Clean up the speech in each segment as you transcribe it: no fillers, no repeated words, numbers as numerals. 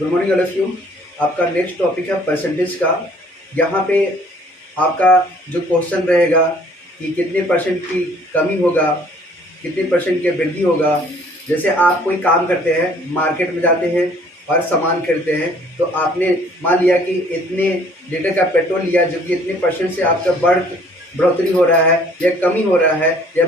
Good morning all of you. आपका next topic है percentage का। यहाँ पे आपका जो क्वेश्चन रहेगा कि कितने परसेंट की कमी होगा, कितने परसेंट की वृद्धि होगा। जैसे आप कोई काम करते हैं, मार्केट में जाते हैं और सामान खरीदते हैं, तो आपने मान लिया कि इतने लीटर का पेट्रोल लिया जो कि इतने परसेंट से आपका बढ़ोतरी हो रहा है या कमी हो रहा है, या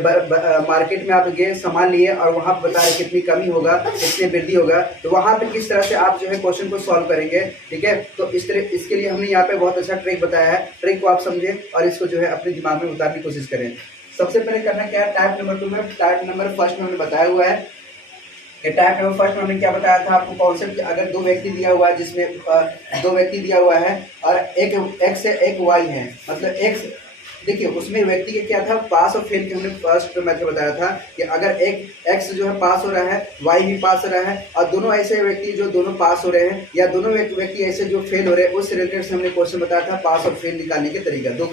मार्केट में आप गए सामान लिए और वहाँ पर बता रहे कितनी कमी होगा, कितनी वृद्धि होगा। तो वहाँ पे किस तरह से आप जो है क्वेश्चन को सॉल्व करेंगे, ठीक है। तो इसके लिए हमने यहाँ पे बहुत अच्छा ट्रिक बताया है। ट्रिक को आप समझें और इसको जो है अपने दिमाग में उतारने की कोशिश करें। सबसे पहले करना क्या है, टाइप नंबर 2 में, टाइप नंबर फर्स्ट में हमने बताया हुआ है कि टाइप नंबर फर्स्ट में हमने क्या बताया था आपको कॉन्सेप्ट। अगर दो व्यक्ति दिया हुआ है, जिसमें दो व्यक्ति दिया हुआ है और एक एक्स है एक वाई है, मतलब एक्स, देखिए उसमें व्यक्ति का क्या था, पास और फेल के हमने फर्स्ट मेथड बताया था कि अगर एक एक्स जो है पास हो रहा है, वाई भी पास हो रहा है, और दोनों ऐसे व्यक्ति जो दोनों पास हो रहे हैं या दोनों व्यक्ति ऐसे जो फेल हो रहे हैं, उस रिलेटेड से हमने क्वेश्चन बताया था पास और फेल निकालने के तरीका। दो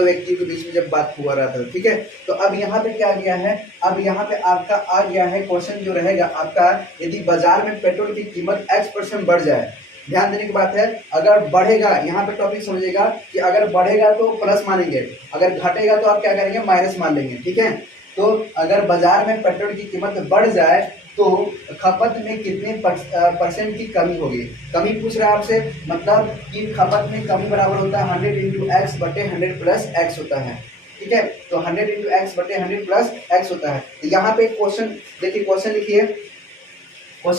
व्यक्तियों के बीच में जब बात हुआ रहा था, ठीक है। तो अब यहाँ पे क्या आ गया है, अब यहाँ पे आपका आ गया है क्वेश्चन जो रहेगा आपका, यदि बाजार में पेट्रोल की कीमत X% बढ़ जाए। ध्यान देने की बात है, अगर बढ़ेगा, यहाँ पे टॉपिक समझिएगा कि अगर बढ़ेगा तो प्लस मानेंगे, अगर घटेगा तो आप क्या करेंगे, माइनस मान लेंगे, ठीक है। तो अगर बाजार में पेट्रोल की कीमत बढ़ जाए तो खपत में कितने परसेंट की कमी होगी। कमी पूछ रहा है आपसे, मतलब कि खपत में कमी बराबर होता है 100 × x बटे 100 प्लस x होता है, ठीक है। तो 100 × x बटे 100 प्लस x होता है। तो यहाँ पे क्वेश्चन देखिए, क्वेश्चन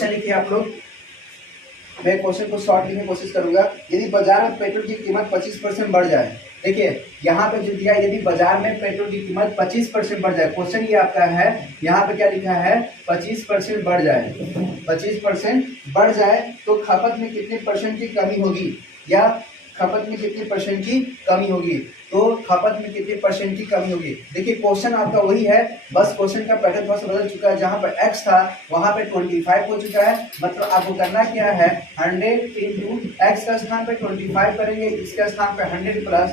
लिखिए आप लोग। मैं क्वेश्चन को शॉर्ट लिखने की कोशिश करूंगा। यदि बाजार में पेट्रोल की कीमत 25% बढ़ जाए, देखिए यहाँ पे जो दिया, यदि बाजार में पेट्रोल की कीमत 25% बढ़ जाए, क्वेश्चन ये आपका है, यहाँ पे क्या लिखा है, 25% बढ़ जाए, 25% बढ़ जाए तो खपत में कितने परसेंट की कमी होगी, या खपत में कितने परसेंट की कमी होगी। तो खपत में कितने परसेंट की कमी होगी। देखिए क्वेश्चन आपका वही है, बस क्वेश्चन का पैटर्न थोड़ा सा बदल चुका है। जहां पर x था वहां पे 25 हो चुका है। मतलब आपको करना क्या है, 100 × x का स्थान पे 25 करेंगे, इसके स्थान पे 100 प्लस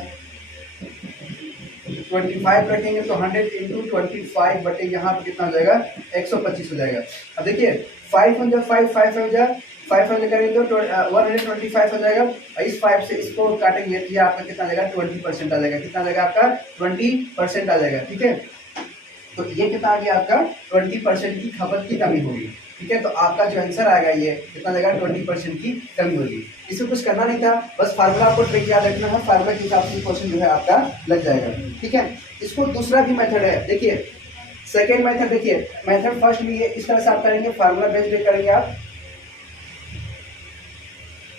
25 रखेंगे, तो 100 × 25 बटे यहाँ पे कितना हो जाएगा, 125 हो जाएगा। अब देखिए 5 करेंगे तो 125 हो जाएगा। इस 5 से इसको काटेंगे तो ये आपका कितना आ जाएगा, 20% आ जाएगा। कितना आ जाएगा आपका, 20% आ जाएगा, ठीक है। तो ये कितना आ गया आपका, 20% की खपत की कमी होगी, ठीक है। तो आपका जो आंसर आएगा ये कितना जाएगा, 20% की कमी होगी। इसमें कुछ करना नहीं था, बस फार्मूला आपको ट्रिक याद रखना है, फार्मूला के हिसाब से क्वेश्चन जो है आपका लग जाएगा, ठीक है। इसको दूसरा भी मेथड है, देखिए सेकेंड मेथड, देखिए मेथड फर्स्ट में ये इस तरह से आप करेंगे, फार्मूला बेस्ड करेंगे आप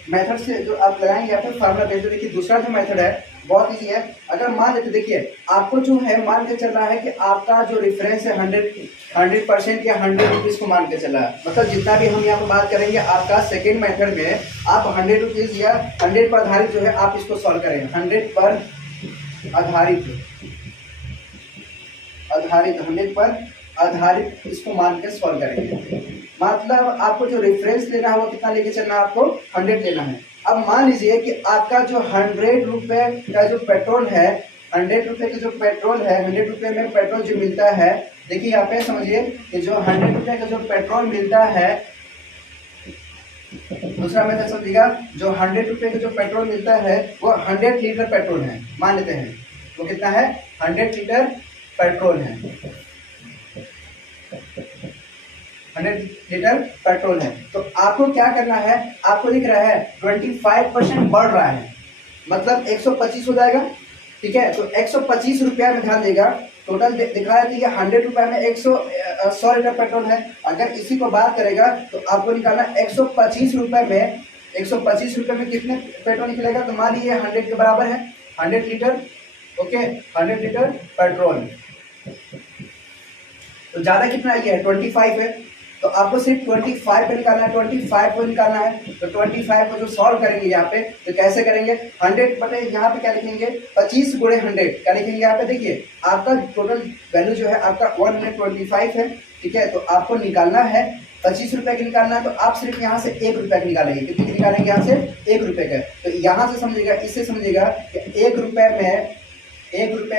मेथड से जो आप लगाएंगे, या फिर फार्मूला बेस्ड। देखिए दूसरा जो मेथड है बहुत इजी है। अगर मान लेते, देखिए आपको जो है मान के चल रहा है कि आपका जो रेफरेंस है 100% या 100 रुपीज को मान के चल रहा है, मतलब जितना भी हम यहाँ पर बात करेंगे आपका सेकेंड मेथड में आप 100 रुपीज या 100 पर आधारित जो है आप इसको सॉल्व करेंगे। 100 पर आधारित इसको मान के सॉल्व करेंगे। मतलब आपको जो रेफरेंस लेना है वो कितना लेके चलना है, आपको 100 लेना है। अब मान लीजिए कि आपका जो 100 रुपए का जो पेट्रोल है, 100 रुपए का जो पेट्रोल है, 100 रुपए में पेट्रोल जो मिलता है, देखिए यहाँ पे समझिए कि जो 100 रुपए का जो पेट्रोल मिलता है, दूसरा मेथड समझिएगा, जो 100 रुपए का जो पेट्रोल मिलता है वो 100 लीटर पेट्रोल है, मान लेते हैं वो कितना है, 100 लीटर पेट्रोल है, 100 लीटर पेट्रोल है। तो आपको क्या करना है, आपको दिख रहा है 25% बढ़ रहा है, मतलब 125 हो जाएगा, ठीक है। तो 125 रुपया में ध्यान देगा, टोटल दिखा है, ठीक है। 100 रुपया में 100 लीटर पेट्रोल है। अगर इसी को बात करेगा तो आपको निकालना 125 रुपये में, 125 रुपये में कितने पेट्रोल निकलेगा। तो मान लीजिए 100 के बराबर है 100 लीटर, ओके, 100 लीटर पेट्रोल। तो ज्यादा कितना है, 25 है। तो आपको सिर्फ 25 पे निकालना है, 25 को निकालना है। तो 25 को जो सॉल्व करेंगे यहाँ पे, तो कैसे करेंगे, 100 बटे यहाँ पे क्या लिखेंगे, 25 × 100 क्या लिखेंगे यहाँ पे। देखिए आपका टोटल वैल्यू जो है आपका 125 है, ठीक है। तो आपको निकालना है 25 रुपए की निकालना है, तो आप सिर्फ यहाँ से 1 रुपए की निकालेंगे। कितनी निकालेंगे, यहाँ से 1 रुपए का। तो यहाँ से समझिएगा, इससे समझिएगा कि 1 रुपए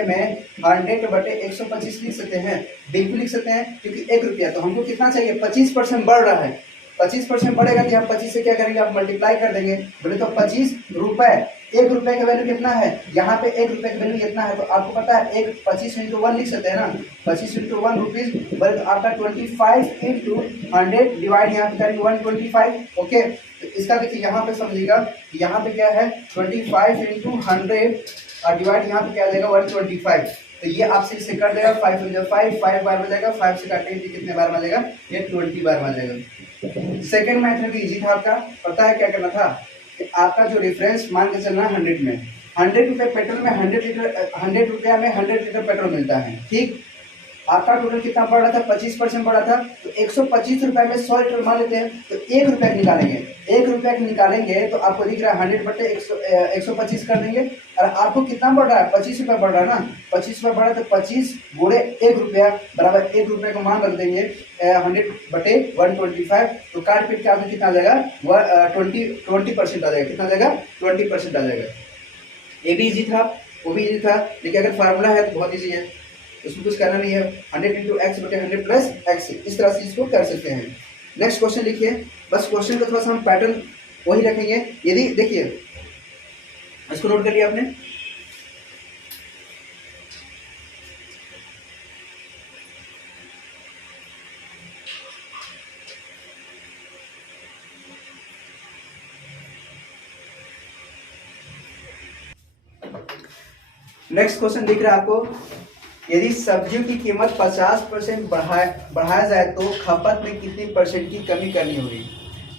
में 100 बटे 125 लिख सकते हैं, बिल्कुल लिख सकते हैं, क्योंकि 1 रुपया तो हमको कितना चाहिए, 25% बढ़ रहा है, 25% बढ़ेगा तो यहाँ 25 से क्या करेंगे आप मल्टीप्लाई कर देंगे। बोले तो 25 रुपए, 1 रुपए का वैल्यू कितना है, यहाँ पे 1 रुपए का वैल्यू कितना है, तो आपको पता है एक 25 इंटू 1 लिख सकते हैं ना, 25 इंटू 1 रुपीज, बोले तो आपका 25 इंटू 100 डिवाइड यहाँ पे करेंगे 125। ओके, तो इसका देखिए यहाँ पे समझिएगा, यहाँ पे क्या है 25 इंटू 100 डिवाइड यहाँ पे क्या आ जाएगा 125। तो ये आपसे इससे कट देगा 5 बार में जाएगा, 5 से काटेंगे कितने बार में जाएगा, ये 20 बार में जाएगा। सेकेंड मेथड भी इजी था आपका, पता है क्या करना था कि आपका जो रेफरेंस मान के चलना 100 में, 100 रुपये पेट्रोल में 100 रुपया में 100 लीटर पेट्रोल मिलता है। ठीक, आपका टोटल कितना पड़ रहा था, 25% पड़ा था, तो 125 रुपये में 100 लीटर मान लेते हैं, तो 1 रुपये निकालेंगे, 1 रुपये निकालेंगे तो आपको दिख रहा है 100 बटे 125 कर देंगे, और आपको कितना बढ़ रहा है 25 रुपये बढ़ रहा है ना, 25 रुपये बढ़ा तो 25 गुणे 1 रुपया बराबर 1 रुपये को मान रख देंगे 100 बटे 125, तो काट पीट के आपको कितना आ जाएगा 20% आ जाएगा, कितना आ जाएगा 20% आ जाएगा। ये भी इजी था, वो भी इजी था, लेकिन अगर फार्मूला है तो बहुत इजी है, उसमें कुछ करना नहीं है। 100 इंटू एक्स बटे 100 प्लस एक्स, इस तरह से इसको कर सकते हैं। नेक्स्ट क्वेश्चन लिखिए, बस क्वेश्चन का थोड़ा सा हम पैटर्न वही रखेंगे। यदि देखिए इसको नोट कर लिया आपने, नेक्स्ट क्वेश्चन दिख रहा है आपको, यदि सब्जियों की कीमत 50% बढ़ाया जाए तो खपत में कितनी परसेंट की कमी करनी होगी।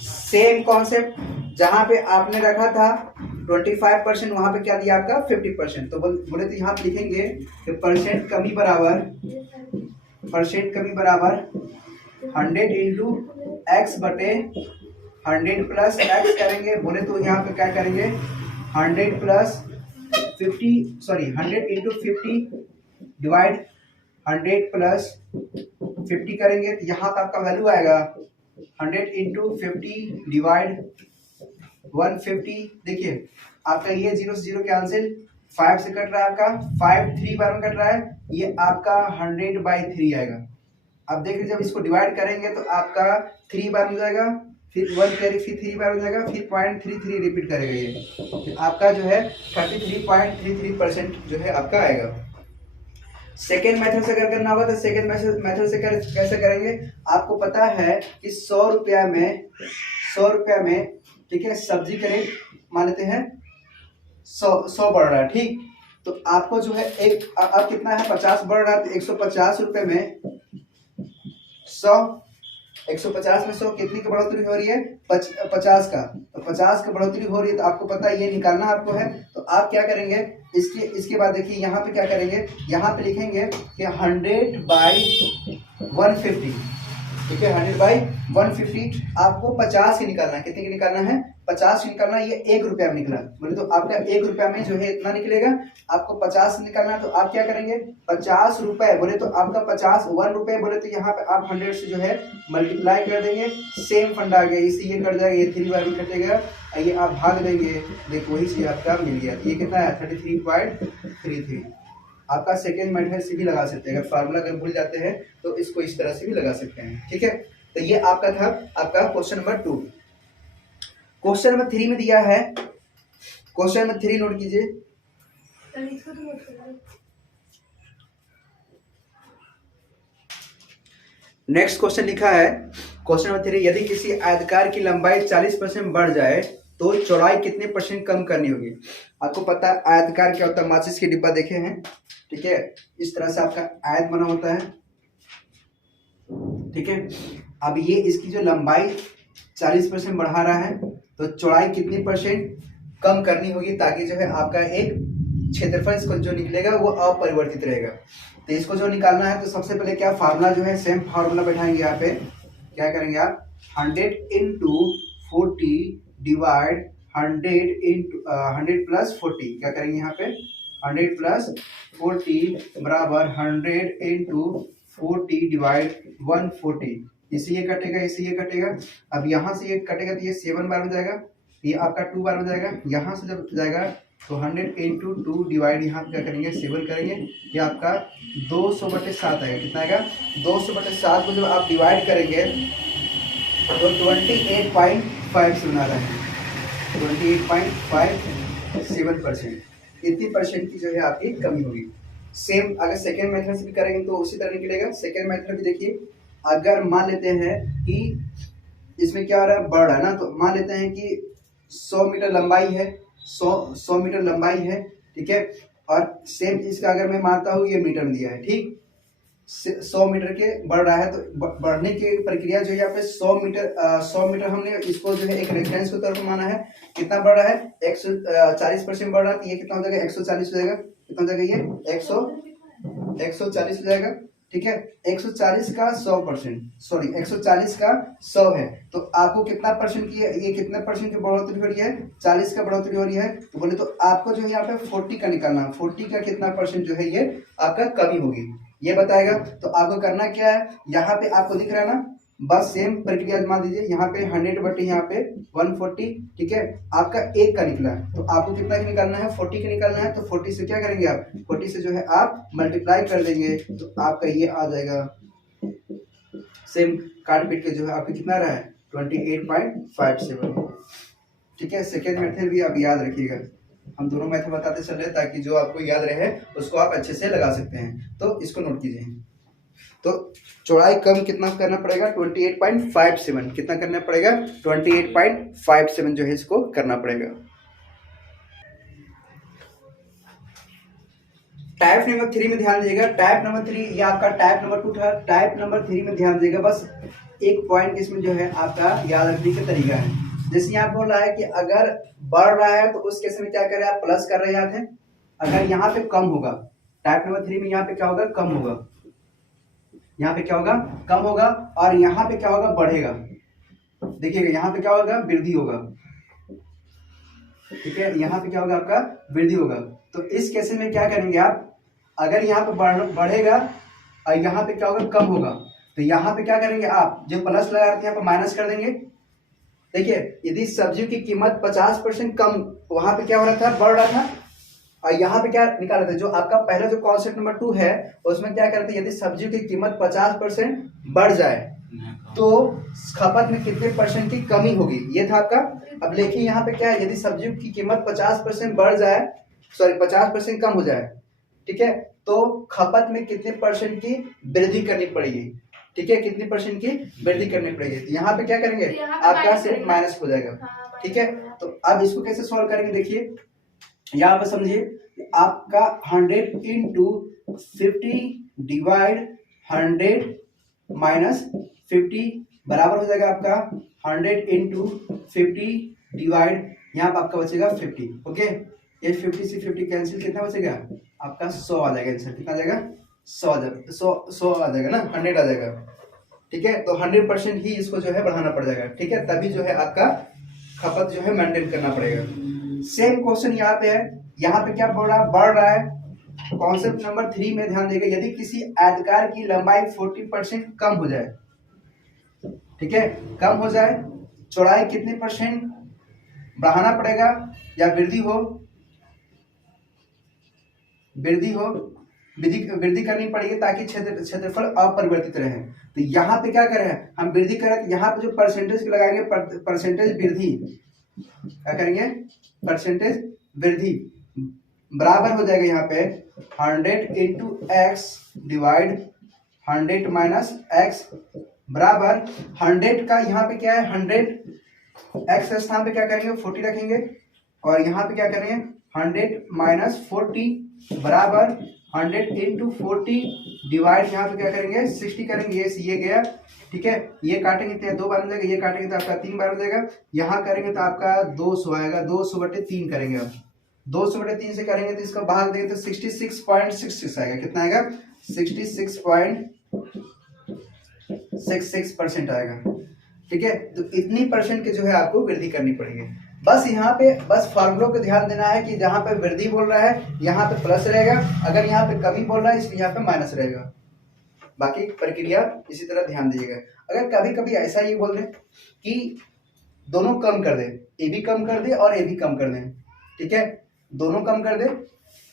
सेम कॉन्सेप्ट, जहां पे आपने रखा था 25%, वहां पे क्या दिया आपका 50%, तो बोले तो यहाँ पे लिखेंगे कि परसेंट कमी बराबर 100 इंटू एक्स बटे 100 प्लस एक्स करेंगे। बोले तो यहाँ पे क्या करेंगे 100 प्लस 100 इंटू 50 डिवाइड 100 प्लस 50 करेंगे, तो यहाँ पे आपका वैल्यू आएगा 100 इंटू 50 डिवाइड 150। देखिए आपका ये 0 से 0 कैंसिल, 5 से कट रहा है आपका, 5 3 बार में कट रहा है, ये आपका 100/3 आएगा। अब देखिए जब इसको डिवाइड करेंगे तो आपका 3 बार में जाएगा, फिर 1 करें, फिर 3 बार हो जाएगा, फिर 0.33 रिपीट करेगा, ये आपका जो है 33.33% जो है आपका आएगा। सेकेंड मेथड से अगर करना होगा तो सेकेंड मेथड से कैसे करेंगे, आपको पता है कि 100 रुपया में ठीक है सब्जी का रेट मान लेते हैं 100 बढ़ रहा है। ठीक, तो आपको जो है एक अब कितना है 50 बढ़ रहा है, तो 150 रुपये में 100, 150 में 100 कितनी की बढ़ोतरी हो रही है 50 का, तो 50 की बढ़ोतरी हो रही है, तो आपको पता है ये निकालना आपको है, तो आप क्या करेंगे इसके बाद देखिए यहाँ पे क्या करेंगे, यहाँ पे लिखेंगे कि 100/150, ठीक है 100/150, आपको 50 की निकालना है, कितने की निकालना है 50 की निकालना है, ये 1 रुपया में निकला, बोले तो आपका 1 रुपया में जो है इतना निकलेगा, आपको 50 निकालना है, तो आप क्या करेंगे 50 रुपए, बोले तो आपका 1 रुपये, बोले तो यहाँ पे आप 100 से जो है मल्टीप्लाई कर देंगे, सेम फंडा आ गया, इससे ये कट जाएगा, ये 3 बार में कटेगा, ये आप भाग देंगे, देखो वही चीज आपका मिल गया, ये कितना है 33.33। आपका सेकेंड मेथड से भी लगा सकते हैं, अगर फार्मूला अगर भूल जाते हैं तो इसको इस तरह से भी लगा सकते हैं। ठीक है, तो ये आपका था आपका क्वेश्चन नंबर 2। क्वेश्चन नंबर 3 में दिया है, क्वेश्चन नंबर 3 नोट कीजिए, नेक्स्ट क्वेश्चन लिखा है क्वेश्चन नंबर 3, यदि किसी आयतकार की लंबाई 40% बढ़ जाए तो चौड़ाई कितने % कम करनी होगी। आपको पता है आयतकार क्या होता है, माचिस की डिब्बा देखे हैं, ठीक है, इस तरह से आपका आयत बना होता है, ठीक है। अब ये इसकी जो लंबाई 40% बढ़ा रहा है, तो चौड़ाई कितनी % कम करनी होगी, ताकि जो है आपका एक क्षेत्रफल इसको जो निकलेगा वो अपरिवर्तित रहेगा। तो इसको जो निकालना है, तो सबसे पहले क्या फार्मूला जो है सेम फार्मूला बैठाएंगे, यहाँ पे क्या करेंगे आप 100 इंटू 40 डिवाइड 100 प्लस 40, क्या करेंगे यहाँ पे 100 प्लस 40 बराबर 100 इंटू 40 डिवाइड 140, इससे ये कटेगा, इससे ये कटेगा, अब यहाँ से ये कटेगा तो ये 7 बार में जाएगा, ये आपका 2 बार में जाएगा, यहाँ से जब जाएगा तो 100 इंटू 2 डिवाइड यहाँ क्या करेंगे 7 करेंगे, ये आपका 200/7 आएगा, कितना आएगा 200/7 को जब आप डिवाइड करेंगे तो 28.57 आ रहा है, 28.57%। इतनी परसेंट की जो है आपकी कमी होगी। सेम अगर सेकेंड मेथड से भी करेंगे तो उसी तरह निकलेगा। सेकेंड मेथड भी देखिए, अगर मान लेते हैं कि इसमें क्या हो रहा है, बढ़ रहा है ना, तो मान लेते हैं कि 100 मीटर लंबाई है, 100 मीटर लंबाई है, ठीक है। और सेम इसका अगर मैं मानता हूँ ये मीटर में दिया है, ठीक, 100 मीटर के बढ़ रहा है, तो बढ़ने की प्रक्रिया जो है यहाँ पे 100 मीटर हमने इसको जो है एक रेफरेंस के तौर पर माना है। कितना बढ़ रहा है, 140% बढ़ रहा है, तो ये कितना हो जाएगा, 140 हो जाएगा। कितना हो जाएगा, ये 140 हो जाएगा, ठीक है। 140 का 100%, सॉरी 140 का 100 है, तो आपको कितना परसेंट की ये कितने परसेंट की बढ़ोतरी हो रही है, 40 का बढ़ोतरी हो रही है। तो बोले तो आपको जो है यहाँ पे 40 का निकालना, 40 का कितना परसेंट जो है ये आपका कमी होगी, ये बताएगा। तो आपको करना क्या है, यहाँ पे आपको दिख रहा है ना, बस सेम प्रक्रिया मान दीजिए। यहाँ पे 100 बटे यहाँ पे 140, ठीक है। आपका एक का निकला है, तो आपको कितना का निकालना है, 40 का निकालना है। तो 40 से क्या करेंगे आप, 40 से जो है आप मल्टीप्लाई कर देंगे, तो आपका ये आ जाएगा। सेम काट पीट के जो है आपका कितना रहा है, 28.57, ठीक है। सेकेंड मेथड भी आप याद रखिएगा, हम दोनों मेथड बताते चल रहे ताकि जो आपको याद रहे उसको आप अच्छे से लगा सकते हैं। तो इसको नोट कीजिए। तो चौड़ाई कम कितना करना पड़ेगा, 28.57, कितना करना पड़ेगा, 28.57 जो है इसको करना पड़ेगा। टाइप नंबर 3 में ध्यान दीजिएगा। टाइप नंबर 3 ये आपका टाइप नंबर 2 था। टाइप नंबर 3 में ध्यान दीजिएगा, बस एक पॉइंट इसमें जो है आपका याद रखने का तरीका है। जैसे यहाँ बोल रहा है कि अगर बढ़ रहा है तो उस केस में क्या करें आप, प्लस कर रहे हैं। अगर यहाँ पे कम होगा, टाइप नंबर 3 में यहाँ पे क्या होगा, कम होगा, यहाँ पे क्या होगा, कम होगा। और यहाँ पे क्या होगा, बढ़ेगा। देखिएगा यहाँ पे क्या होगा, वृद्धि होगा, ठीक है। यहाँ पे क्या होगा, आपका वृद्धि होगा। तो इस केस में क्या करेंगे आप, अगर यहाँ पे बढ़ेगा और यहाँ पे क्या होगा, कम होगा, तो यहाँ पे क्या करेंगे आप, जो प्लस लगा रहे थे यहाँ पे माइनस कर देंगे। देखिए यदि सब्जी की कीमत 50% कम, वहां पे क्या हो रहा था, बढ़ रहा था, और यहाँ पे क्या निकाल रहे थे, जो आपका पहला जो कॉन्सेप्ट नंबर 2 है उसमें क्या करते हैं, यदि सब्जी की कीमत 50% बढ़ जाए तो खपत में कितने परसेंट की कमी होगी, ये था आपका। अब देखिए यहाँ पे क्या है, यदि सब्जी की कीमत 50% बढ़ जाए, सॉरी 50% कम हो जाए, ठीक है, तो खपत में कितने परसेंट की वृद्धि करनी पड़ेगी, ठीक है, कितनी परसेंट की वृद्धि करनी पड़ेगी। तो यहाँ पे क्या करेंगे, आपका सिर्फ माइनस हो जाएगा, ठीक है। तो अब इसको कैसे सॉल्व करेंगे, देखिए यहाँ पे समझिए, आपका 100 इंटू 50 डिवाइड 100 माइनस 50 बराबर हो जाएगा आपका 100 इंटू 50 डिवाइड, यहाँ पे आपका बचेगा 50, ओके। ये 50 से 50 कैंसिल, कितना बचेगा आपका 100 आ जाएगा आंसर, कितना आ जाएगा 100 आ जाएगा, 100 आ जाएगा ना, 100 आ जाएगा, ठीक है। तो 100% ही इसको जो है बढ़ाना पड़ जाएगा, ठीक है, तभी जो है आपका खपत जो है मेंटेन करना पड़ेगा। सेम क्वेश्चन यहाँ पे है, यहाँ पे क्या बढ़ रहा है। कॉन्सेप्ट नंबर 3 में ध्यान देगा, यदि किसी आयताकार की लंबाई 40% कम हो जाए, ठीक है, कम हो जाए, चौड़ाई कितने परसेंट बढ़ाना पड़ेगा या वृद्धि करनी पड़ेगी ताकि क्षेत्रफल अपरिवर्तित रहे। तो यहाँ पे क्या करें हम, वृद्धि करें, तो यहाँ पे जो परसेंटेज लगाएंगे, परसेंटेज वृद्धि क्या करेंगे, परसेंटेज वृद्धि बराबर हो जाएगा यहाँ पे 100 into x divide 100 minus x बराबर 100 का यहाँ पे क्या है, 100 एक्स के स्थान पे क्या करेंगे 40 रखेंगे, और यहाँ पे क्या करेंगे 100 माइनस 40 बराबर 100 इंटू 40 डिवाइड, यहाँ पे क्या करेंगे 60 करेंगे, ये गया, ठीक है। ये काटेंगे तो 2 बार हो जाएगा, ये काटेंगे तो आपका 3 बार हो जाएगा, यहाँ करेंगे तो आपका 200 आएगा, 200/3 करेंगे आप, 200/3 से करेंगे तो इसका भाग देंगे तो 66.66 आएगा, कितना आएगा 66.66% आएगा, ठीक है। तो इतनी परसेंट के जो है आपको वृद्धि करनी पड़ेगी। बस यहाँ पे बस फॉर्मूलों को ध्यान देना है कि जहाँ पे वृद्धि बोल रहा है यहाँ पे प्लस रहेगा, अगर यहाँ पे कमी बोल रहा है इसलिए यहाँ पे माइनस रहेगा। बाकी प्रक्रिया इसी तरह ध्यान दीजिएगा। अगर कभी कभी ऐसा ही बोल दें कि दोनों कम कर दे, ए भी कम कर दे और ए भी कम कर दें, ठीक है, दोनों कम कर दे,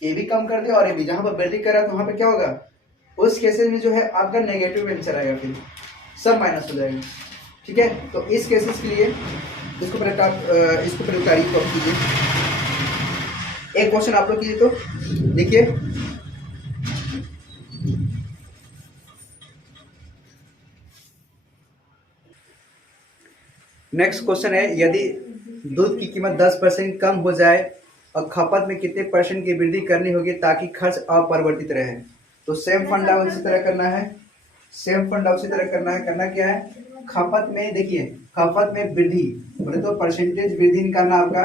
ए भी कम कर दे और ए भी, जहाँ पर वृद्धि कर रहा है तो वहाँ पे क्या होगा, उस केसेस में जो है आपका नेगेटिव आंसर आएगा, फिर सब माइनस हो जाएगा, ठीक है। तो इस केसेस के लिए इसको पहले उतारिए, कॉपी कीजिए। एक क्वेश्चन आप लोग कीजिए, तो देखिए नेक्स्ट क्वेश्चन है, यदि दूध की कीमत 10% कम हो जाए और खपत में कितने परसेंट की वृद्धि करनी होगी ताकि खर्च अपरिवर्तित रहे। तो सेम फंडा उसी तरह करना है, सेम फंडा उसी तरह करना है। करना क्या है, खपत में देखिए, खपत में वृद्धि बोले तो परसेंटेज वृद्धि निकालना, आपका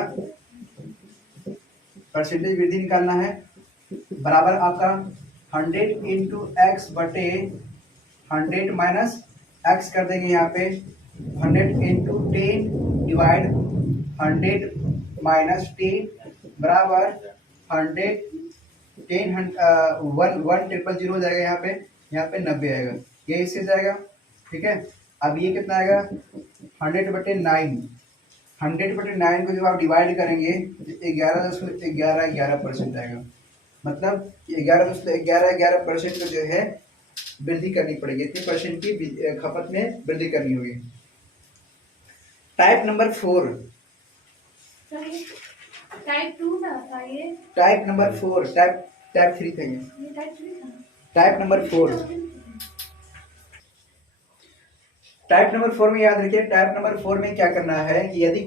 परसेंटेज वृद्धि निकालना है, बराबर आपका 100 इंटू एक्स बटे 100 माइनस एक्स कर देंगे यहाँ पे 100 इंटू 10 डिवाइड 100 माइनस 10 बराबर 100 10 1,100 हो जाएगा यहाँ पे 90 आएगा, ये इससे जाएगा। ठीक है, अब ये कितना आएगा 100/9, 100/9 को जब आप डिवाइड करेंगे 11% आएगा। मतलब 11% का जो है वृद्धि करनी पड़ेगी, इतने परसेंट की खपत में वृद्धि करनी होगी। टाइप नंबर 4, टाइप 2 था ये, टाइप नंबर 4, टाइप 3 था ये, टाइप नंबर 4। टाइप नंबर 4 में याद रखिए, टाइप नंबर 4 में क्या करना है कि यदि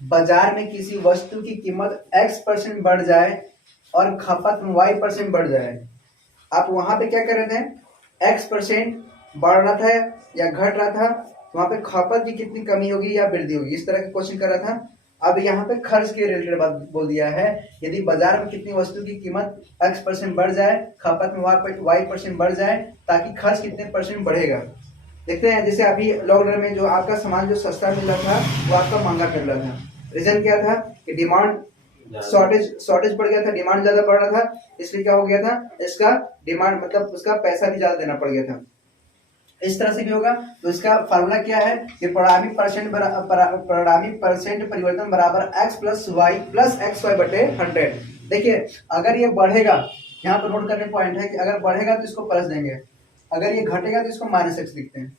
बाजार में किसी वस्तु की कीमत x% बढ़ जाए और खपत में y% बढ़ जाए, आप वहां पे क्या कर रहे थे, x% बढ़ रहा था या घट रहा था, वहां पे खपत की कितनी कमी होगी या वृद्धि होगी, इस तरह का क्वेश्चन कर रहा था। अब यहाँ पे खर्च के रिलेटेड बात बोल दिया है, यदि बाजार में कितनी वस्तु की कीमत x% बढ़ जाए, खपत में y% बढ़ जाए, ताकि खर्च कितने परसेंट बढ़ेगा। देखते हैं, जैसे अभी लॉकडाउन में जो आपका सामान जो सस्ता मिल रहा था वो आपका महंगा कर रहा था। रीजन क्या था कि डिमांड शॉर्टेज बढ़ गया था, डिमांड ज्यादा बढ़ रहा था, इसलिए क्या हो गया था, इसका डिमांड मतलब उसका पैसा भी ज्यादा देना पड़ गया था। इस तरह से भी होगा। तो इसका फार्मूला क्या है कि परिणामी परसेंट परिवर्तन बराबर x plus Y plus X Y बटे 100। देखिए अगर ये बढ़ेगा, यहाँ पर नोट करने पॉइंट है कि अगर बढ़ेगा तो इसको प्लस देंगे, अगर ये घटेगा तो इसको माइनस एक्स लिखते हैं,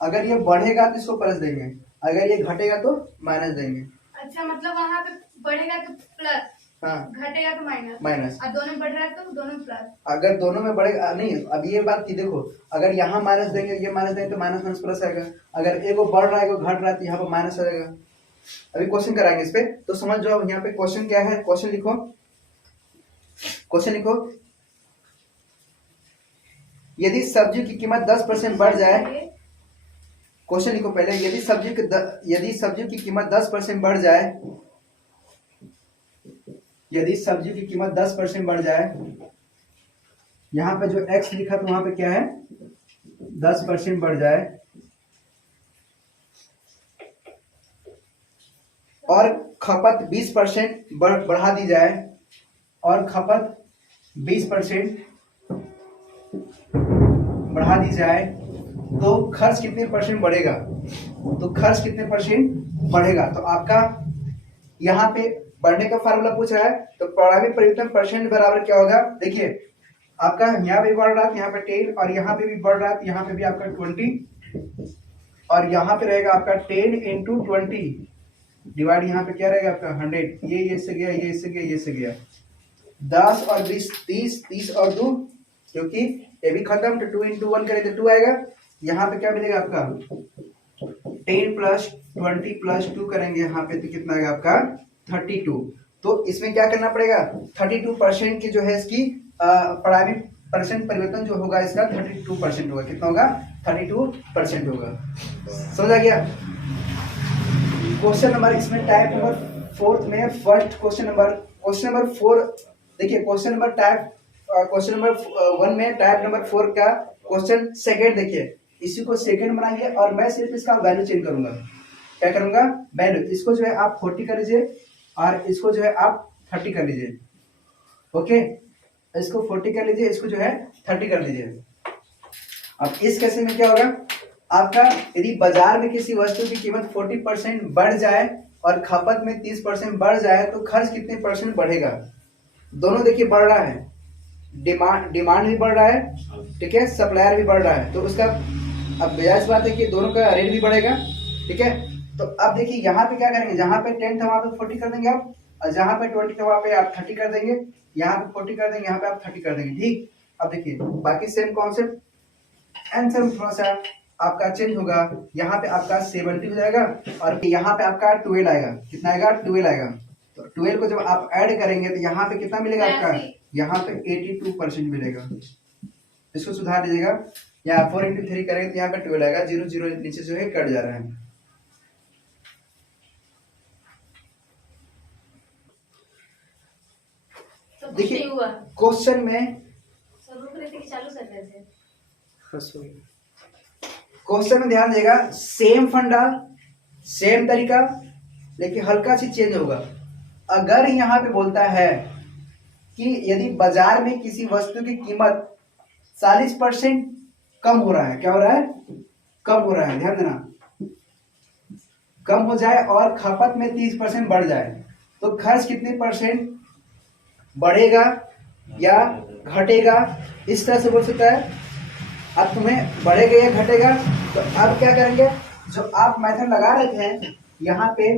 अगर ये बढ़ेगा तो इसको प्लस देंगे, अगर ये घटेगा तो माइनस देंगे। अच्छा, मतलब वहाँ पे बढ़ेगा तो प्लस, हाँ, घटेगा तो माइनस, और दोनों बढ़ रहा है तो दोनों प्लस। अगर दोनों में बढ़ेगा नहीं, अब ये बात की देखो, अगर यहाँ माइनस देंगे ये माइनस देंगे तो माइनस माइनस प्लस आएगा, अगर एगो बढ़ रहा है एगो घट रहा है तो यहाँ पर माइनस आएगा। अभी क्वेश्चन कराएंगे इस पे, तो समझ जाओ यहाँ पे क्वेश्चन क्या है। क्वेश्चन लिखो, क्वेश्चन लिखो, यदि सब्जी की कीमत 10% बढ़ जाए, क्वेश्चन लिखो पहले, यदि सब्जी की कीमत 10% बढ़ जाए, यदि सब्जी की कीमत 10% बढ़ जाए, यहां पे जो x लिखा तो वहां पे क्या है 10% बढ़ जाए, और खपत 20% बढ़ा दी जाए, और खपत 20% बढ़ा दी जाए, तो खर्च कितने परसेंट बढ़ेगा, तो खर्च कितने परसेंट बढ़ेगा। तो आपका यहाँ पे बढ़ने का फार्मूला पूछ रहा है, तो परिणामी परिवर्तन परसेंट बराबर क्या होगा। देखिए आपका यहाँ पे बढ़ रहा है, यहाँ पे 10, और यहाँ पे भी बढ़ रहा है, यहाँ पे भी आपका 20, और यहाँ पे रहेगा आपका 10 इंटू 20 डिवाइड, यहाँ पे क्या रहेगा आपका 100, ये इससे गया, ये इससे गया, ये इससे गया, 10 और 20 30, 30 और 2, क्योंकि ये भी खत्म, तो 2 इंटू 1 करें तो 2 आएगा। यहाँ पे क्या मिलेगा आपका 10 प्लस 20 प्लस 2 करेंगे यहाँ पे, तो कितना आएगा आपका 32। तो इसमें क्या करना पड़ेगा, 32% की जो है इसकी परिणामी परसेंट परिवर्तन जो होगा इसका 32% होगा। कितना होगा, 32% होगा। समझ आ गया। क्वेश्चन नंबर इसमें टाइप नंबर 4 में फर्स्ट क्वेश्चन नंबर 4 देखिए, क्वेश्चन नंबर 1 में टाइप नंबर 4 का क्वेश्चन सेकंड देखिए, इसी को सेकंड बनाइए और मैं सिर्फ इसका वैल्यू चेंज करूंगा। क्या करूंगा, वैल्यू, इसको जो है आप 40 कर लीजिए और इसको जो है आप 30 कर लीजिए। ओके, इसको 40 कर लीजिए, इसको जो है 30 कर लीजिए। अब इस केस में क्या होगा आपका, यदि बाजार में किसी वस्तु की कीमत 40% बढ़ जाए और खपत में 30% बढ़ जाए, तो खर्च कितने परसेंट बढ़ेगा। दोनों देखिए बढ़ रहा है, डिमांड भी बढ़ रहा है, ठीक है, सप्लायर भी बढ़ रहा है, तो उसका अब जायज़ बात है कि दोनों का रेट भी बढ़ेगा, ठीक है। तो अब देखिए यहाँ पे क्या करेंगे, जहाँ पे 10 था वहाँ पे 40 कर देंगे आप, और जहाँ पे 20 था वहाँ पे आप 30 कर देंगे, यहाँ पे 40 कर देंगे, यहाँ पे आप 30 कर देंगे, ठीक। अब देखिए बाकी सेम कॉन्सेप्ट, आंसर थोड़ा सा आपका चेंज होगा, यहाँ पे आपका 70 हो जाएगा और यहाँ पे आपका 12 आएगा। कितना आएगा? 12 आएगा। तो 12 को जब आप ऐड करेंगे तो यहाँ पे कितना मिलेगा आपका? यहाँ पे 82% मिलेगा। इसको सुधार दीजिएगा, यहाँ 4 इंटू 3 करेंगे तो यहाँ पे 12 आएगा, 0 0 नीचे जो है कट जा रहा है। देखिए क्वेश्चन में क्वेश्चन में ध्यान देगा, सेम फंडा सेम तरीका, लेकिन हल्का सी चेंज होगा। अगर यहाँ पे बोलता है कि यदि बाजार में किसी वस्तु की कीमत 40% कम हो रहा है, क्या हो रहा है? कम हो रहा है, ध्यान देना, कम हो जाए और खपत में 30% बढ़ जाए, तो खर्च कितने परसेंट बढ़ेगा या घटेगा, इस तरह से बोल सकता है। अब तुम्हें बढ़ेगा या घटेगा, तो अब क्या करेंगे, जो आप मेथड लगा रहे थे यहाँ पे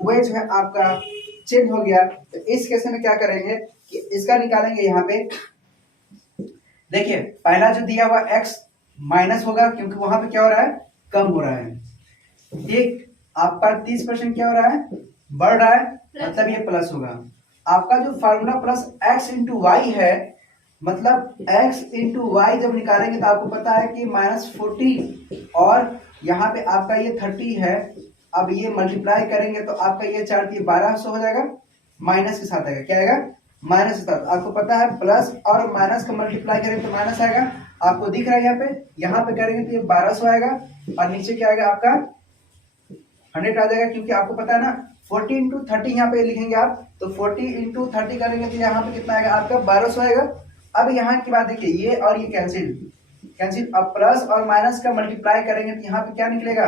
वह जो है आपका चेंज हो गया। तो इस केस में क्या करेंगे कि इसका निकालेंगे। यहाँ पे देखिए पहला जो दिया हुआ x माइनस होगा, क्योंकि वहां पे क्या हो रहा है? कम हो रहा है, ठीक। आपका 30% क्या हो रहा है? बढ़ रहा है, मतलब ये प्लस होगा। आपका जो formula plus x into Y है, मतलब x इंटू वाई जब निकालेंगे तो आपको पता है कि -40 और यहाँ पे आपका ये 30 है। अब ये मल्टीप्लाई करेंगे तो आपका ये 4 1200 हो जाएगा, माइनस के साथ आएगा, क्या आएगा? माइनस के साथ। आपको पता है प्लस और माइनस का मल्टीप्लाई करेंगे तो माइनस आएगा, आपको दिख रहा है यहाँ पे करेंगे तो ये 1200 आएगा और नीचे क्या आएगा आपका 100 आ जाएगा, क्योंकि आपको पता है ना 40 इंटू 30 यहाँ पे लिखेंगे आप, तो 40 इंटू 30 करेंगे तो यहाँ पे कितना आएगा आपका? 1200 आएगा। अब यहाँ की बात देखिए, ये और ये कैंसिल। अब प्लस और माइनस का मल्टीप्लाई करेंगे तो यहाँ पे क्या निकलेगा?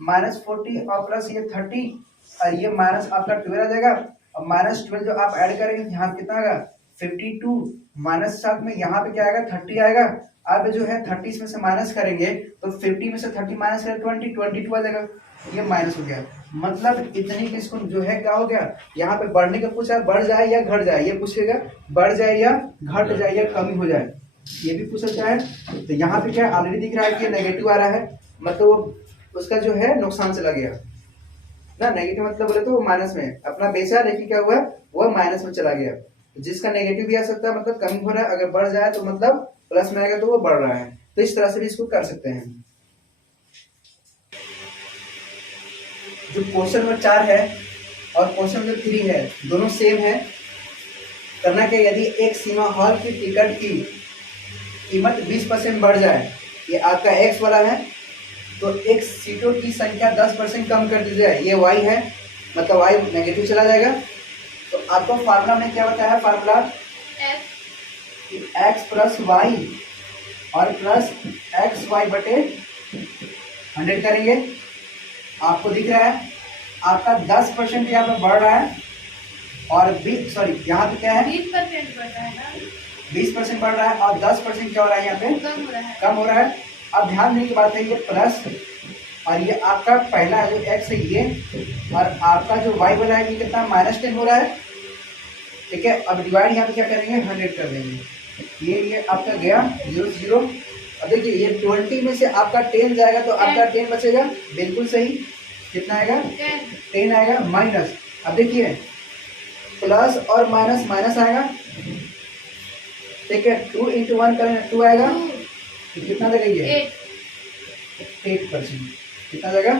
-40 और प्लस ये 30 और ये माइनस आपका 12 आ जाएगा। और -12 जो आप ऐड करेंगे तो यहाँ कितना आएगा? 52 माइनस साथ में यहाँ पे क्या आएगा? 30 आएगा। अब जो है 30 में से माइनस करेंगे तो 50 में से 30 माइनस करें 22 आ जाएगा, ये माइनस हो गया। मतलब इतनी इसको जो है क्या हो गया, यहाँ पे बढ़ने का पूछा, बढ़ जाए या घट जाए, ये पूछेगा बढ़ जाए या घट जाए या कमी हो जाए, ये भी पूछ सकता है। तो यहाँ पे क्या ऑलरेडी दिख रहा है कि नेगेटिव आ रहा है, मतलब वो उसका जो है नुकसान चला गया ना। नेगेटिव मतलब बोले तो वो माइनस में अपना बेचा, लेकिन क्या हुआ वो माइनस में चला गया। जिसका नेगेटिव भी आ सकता है, मतलब कमी हो रहा है, अगर बढ़ जाए तो मतलब प्लस में आएगा तो वो बढ़ रहा है। तो इस तरह से भी इसको कर सकते हैं। जो क्वेश्चन नंबर 4 है और क्वेश्चन नंबर 3 है, दोनों सेम है। करना क्या, यदि एक सिनेमा हॉल की टिकट की कीमत 20% बढ़ जाए, ये आपका x वाला है, तो एक सीटों की संख्या 10% कम कर दी जाए, ये y है, मतलब y नेगेटिव चला जाएगा। तो आपको फार्मूला में क्या बताया? फार्मूला x प्लस वाई और प्लस XY बटे 100 करेंगे। आपको दिख रहा है आपका 10% यहाँ पे बढ़ रहा है और 20 सॉरी यहाँ पे क्या है 20% बढ़ रहा है ना, 20% बढ़ रहा है और 10% क्या हो रहा है यहाँ पे कम हो रहा है। अब ध्यान देने की बात है, ये प्लस और ये आपका पहला जो x है ये, और आपका जो y वाला है ये कितना -10 हो रहा है, ठीक है। अब डिवाइड यहाँ पे क्या करेंगे 100 कर देंगे, ये आपका गया 0 0। अब देखिए ये 20 में से आपका 10 जाएगा तो आपका 10 बचेगा, बिल्कुल सही। कितना आएगा? 10 आएगा माइनस। अब देखिए प्लस और माइनस माइनस आएगा, ठीक है। 2 इंटू 1 करेंगे 2 आएगा, तो कितना लगेगा? 8%। कितना जाएगा?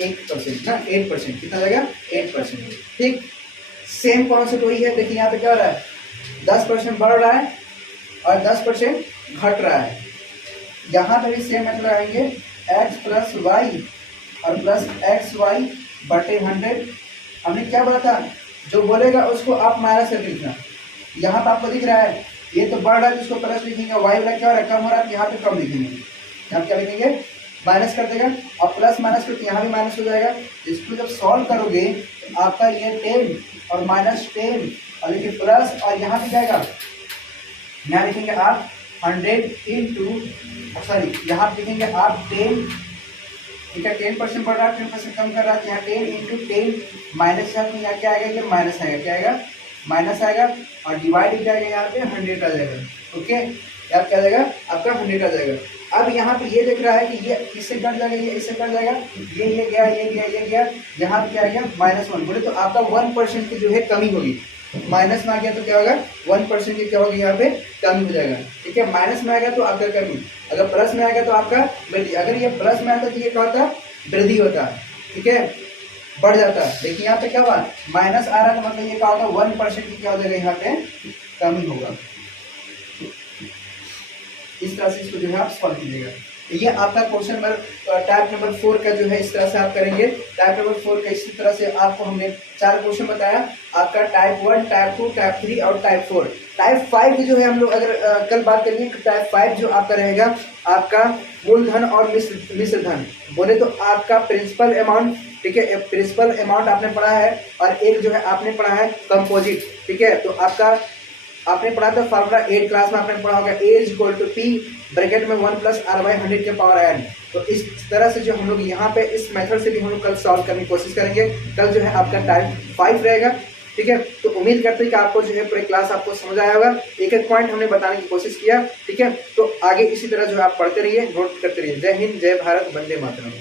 8% ना, 8%। कितना जाएगा? 8%, ठीक। सेम कॉन्सेप्ट वही है। देखिए यहाँ पे क्या हो रहा है, 10% बढ़ रहा है और 10% घट रहा है। यहाँ पे भी सेम मेथड लगाएंगे, x प्लस वाई और प्लस XY बटे 100। हमने क्या बोला था, जो बोलेगा उसको आप माइनस करके लिखना। यहाँ पे आपको दिख रहा है ये तो बढ़ रहा है, जिसको प्लस लिखेंगे, y वाला क्या हो रहा है कम हो रहा है, यहाँ पे कम लिखेंगे। यहाँ क्या लिखेंगे? माइनस कर देगा, और प्लस माइनस करके यहाँ भी माइनस हो जाएगा। इसको जब सॉल्व करोगे तो आपका ये 10 और -10 और देखिए प्लस और यहाँ पे जाएगा, यहाँ लिखेंगे आप 100 इंटू, सॉरी यहाँ आप लिखेंगे आप 10, ठीक है 10% बढ़ रहा है 10% कम कर रहा है, तो यहाँ 10 इंटू 10 माइनस है, तो यहाँ क्या आएगा, ये माइनस आएगा, क्या आएगा, माइनस आएगा, और डिवाइड क्या आएगा, यहाँ पे 100 आ जाएगा। ओके, यहाँ क्या आ जाएगा, आपका 100 आ जाएगा। अब यहाँ पे ये देख रहा है कि ये इससे कट जाएगा, ये इससे कट जाएगा, ये गया, ये गया, ये गया, यहाँ पे क्या आ गया, -1, बोले तो आपका 1% की जो है कमी होगी। माइनस में आ गया तो क्या होगा, 1% की क्या होगी, यहाँ पे कमी हो जाएगा। ठीक है, माइनस में आ गया तो आपका कमी, अगर प्लस में आ गया तो आपका वृद्धि। अगर ये प्लस में आता तो ये क्या होता, वृद्धि होता। ठीक है, बढ़ जाता। देखिए यहाँ पे क्या हुआ, माइनस आ रहा है तो मतलब ये क्या होगा, 1% की क्या हो जाएगा, यहाँ पे कमी होगा। इस तरह से इसको जो है आप सॉल्व कीजिएगा। ये आपका क्वेश्चन नंबर टाइप नंबर 4 का जो है इस तरह से आप करेंगे। टाइप नंबर 4 का इसी तरह से आपको हमने 4 क्वेश्चन बताया, आपका टाइप 1, टाइप 2, टाइप 3 और टाइप 4। टाइप 5 जो है हम लोग अगर कल बात करेंगे, टाइप 5 जो आपका रहेगा आपका मूलधन और मिश्र धन। बोले तो आपका प्रिंसिपल अमाउंट, ठीक है, प्रिंसिपल अमाउंट आपने पढ़ा है, और एक जो है आपने पढ़ा है कंपोजिट। ठीक है, तो आपका आपने पढ़ा था फार्मूला 8 क्लास में आपने पढ़ा होगा, A=P ब्रैकेट में 1 + R/100 के पावर n। तो इस तरह से जो हम लोग यहाँ पे इस मेथड से भी हम लोग कल सॉल्व करने की कोशिश करेंगे। कल जो है आपका टाइप 5 रहेगा। ठीक है, तो उम्मीद करते हैं कि आपको जो है पूरे क्लास आपको समझ आया होगा। एक एक पॉइंट हमने बताने की कोशिश किया। ठीक है, तो आगे इसी तरह जो है आप पढ़ते रहिए, नोट करते रहिए। जय हिंद, जय भारत, वंदे मातरम।